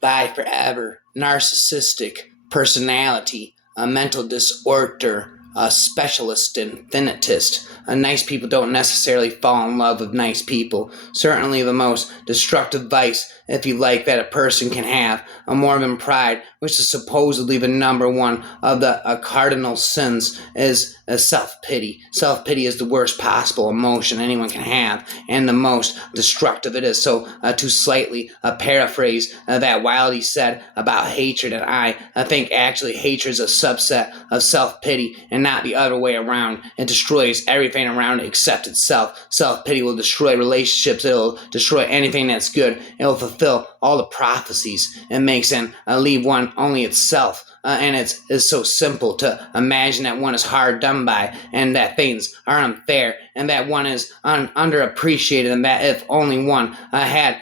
Bye forever. Narcissistic personality, a mental disorder, a specialist infinitist. Nice people don't necessarily fall in love with nice people. Certainly the most destructive vice, if you like, that a person can have, a Mormon pride, which is supposedly the number one of the cardinal sins, is self-pity. Self-pity is the worst possible emotion anyone can have, and the most destructive it is. So to slightly paraphrase that Wiley said about hatred, and I think actually hatred is a subset of self-pity and not the other way around. It destroys everything around it except itself. Self-pity will destroy relationships. It'll destroy anything that's good. It'll fulfill all the prophecies it makes and leave one only itself. And it's so simple to imagine that one is hard done by and that things are unfair and that one is underappreciated and that if only one had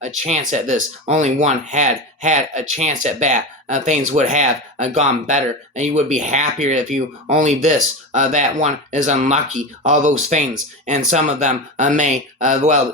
a chance at this, only one had a chance at that, things would have gone better and you would be happier if you only this, that one is unlucky, all those things. And some of them may,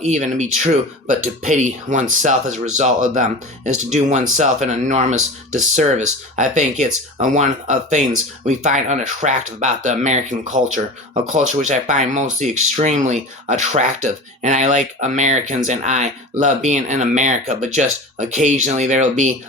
even be true, but to pity oneself as a result of them is to do oneself an enormous disservice. I think it's one of things we find unattractive about the American culture, a culture which I find mostly extremely attractive. And I like Americans and I love being in America, but just occasionally there will be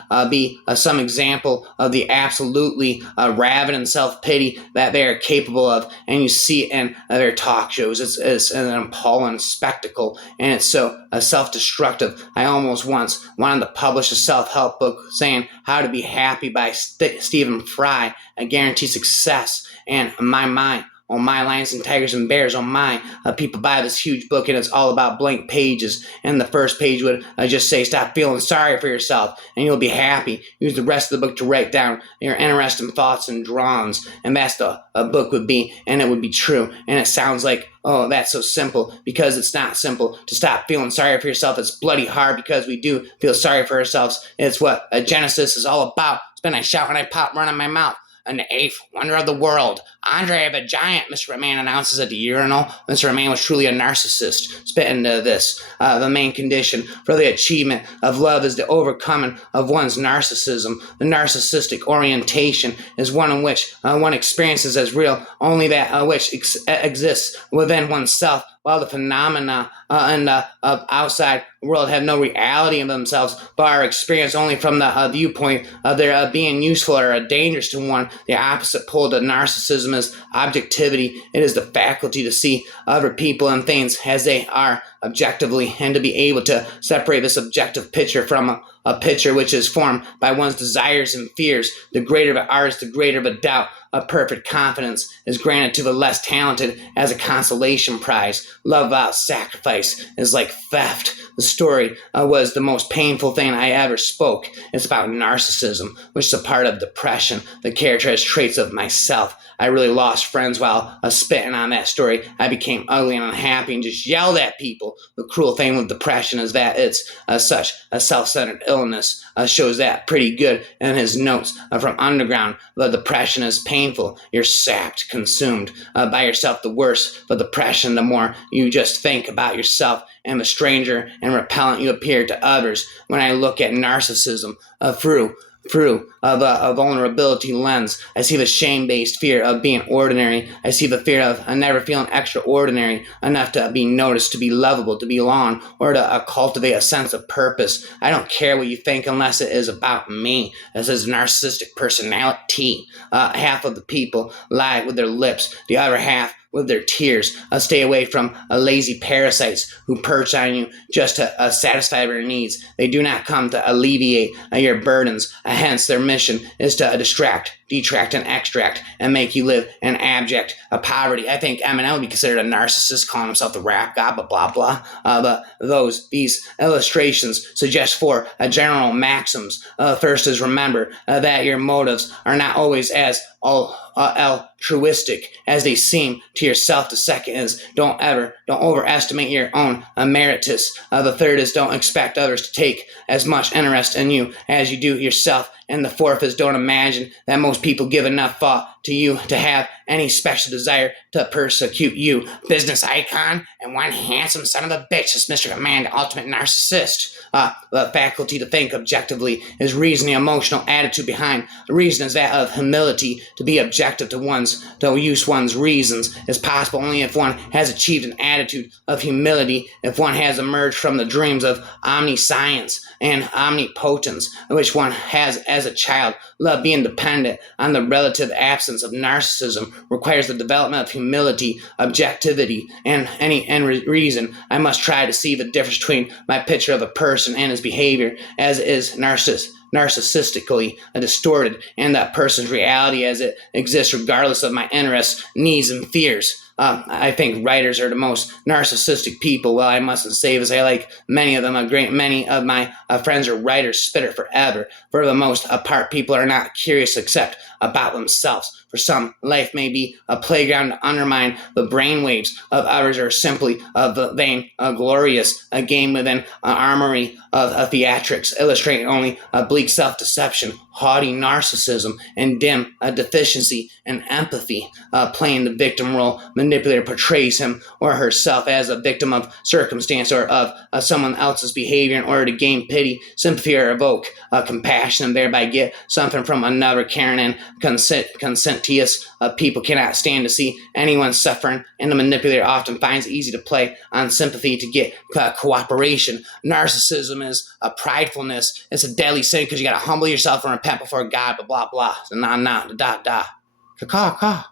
some example of the absolutely ravenous self-pity that they are capable of, and you see it in their talk shows. It's an appalling spectacle, and it's so self-destructive. I almost once wanted to publish a self-help book saying How to Be Happy by Stephen Fry. I guarantee success, and my mind, oh my, lions and tigers and bears, oh my, people buy this huge book and it's all about blank pages, and the first page would just say stop feeling sorry for yourself and you'll be happy. Use the rest of the book to write down your interesting thoughts and drawings, and that's the book would be, and it would be true. And it sounds like, oh, that's so simple, because it's not simple to stop feeling sorry for yourself. It's bloody hard because we do feel sorry for ourselves. It's what Genesis is all about. It's been I shout and I pop, run in my mouth. An eighth wonder of the world. Andre the Giant, Mr. McMahon announces at the urinal. Mr. McMahon was truly a narcissist. Spit into this. The main condition for the achievement of love is the overcoming of one's narcissism. The narcissistic orientation is one in which one experiences as real only that which exists within oneself, while the phenomena in the outside world have no reality of themselves, but are experienced only from the viewpoint of their being useful or dangerous to one. The opposite pole to narcissism is objectivity. It is the faculty to see other people and things as they are objectively, and to be able to separate this objective picture from a picture which is formed by one's desires and fears. The greater the artist, the greater the doubt. A perfect confidence is granted to the less talented as a consolation prize. Love without sacrifice is like theft. The story was the most painful thing I ever spoke. It's about narcissism, which is a part of depression. The character has traits of myself. I really lost friends while spitting on that story. I became ugly and unhappy and just yelled at people. The cruel thing with depression is that it's such a self-centered illness. Shows that pretty good in his notes from Underground. The depression is painful. You're sapped, consumed by yourself. The worse the depression, the more you just think about yourself and the stranger and repellent you appear to others. When I look at narcissism through a vulnerability lens, I see the shame-based fear of being ordinary. I see the fear of never feeling extraordinary enough to be noticed, to be lovable, to belong, or to cultivate a sense of purpose. I don't care what you think unless it is about me. This is narcissistic personality. Half of the people lie with their lips, the other half with their tears. Stay away from lazy parasites who perch on you just to satisfy their needs. They do not come to alleviate your burdens. Hence, their mission is to distract, detract, and extract, and make you live in abject poverty. I think Eminem would be considered a narcissist, calling himself the rap god, but blah blah. But these illustrations suggest four general maxims. First is remember that your motives are not always as altruistic as they seem to yourself. The second is don't overestimate your own meritus. The third is don't expect others to take as much interest in you as you do yourself. And the fourth is don't imagine that most people give enough thought to you to have any special desire to persecute you. Business icon and one handsome son of a bitch is Mr. Command, the ultimate narcissist. The faculty to think objectively is reason, the emotional attitude behind the reason is that of humility. To be objective to use one's reasons is possible only if one has achieved an attitude of humility, if one has emerged from the dreams of omniscience and omnipotence, which one has as a child. Love being dependent on the relative absence of narcissism requires the development of humility, objectivity, and reason. I must try to see the difference between my picture of a person and his behavior as is narcissistically distorted, and that person's reality as it exists regardless of my interests, needs, and fears. I think writers are the most narcissistic people. Well, I mustn't say as I like many of them. Many of my friends are writers, spitter forever. For the most part, people are not curious except about themselves. For some, life may be a playground to undermine the brainwaves of others, or simply a vain, glorious, a game within an armory of theatrics, illustrating only a bleak self-deception, haughty narcissism, and dim deficiency in empathy. Playing the victim role, manipulator portrays him or herself as a victim of circumstance or of someone else's behavior in order to gain pity, sympathy, or evoke compassion, and thereby get something from another. Karen and conscientious people cannot stand to see anyone suffering, and the manipulator often finds it easy to play on sympathy to get cooperation. Narcissism is a pridefulness. It's a deadly sin because you got to humble yourself and repent before God, blah, blah, blah. So, nah, da, da. Ka, ka.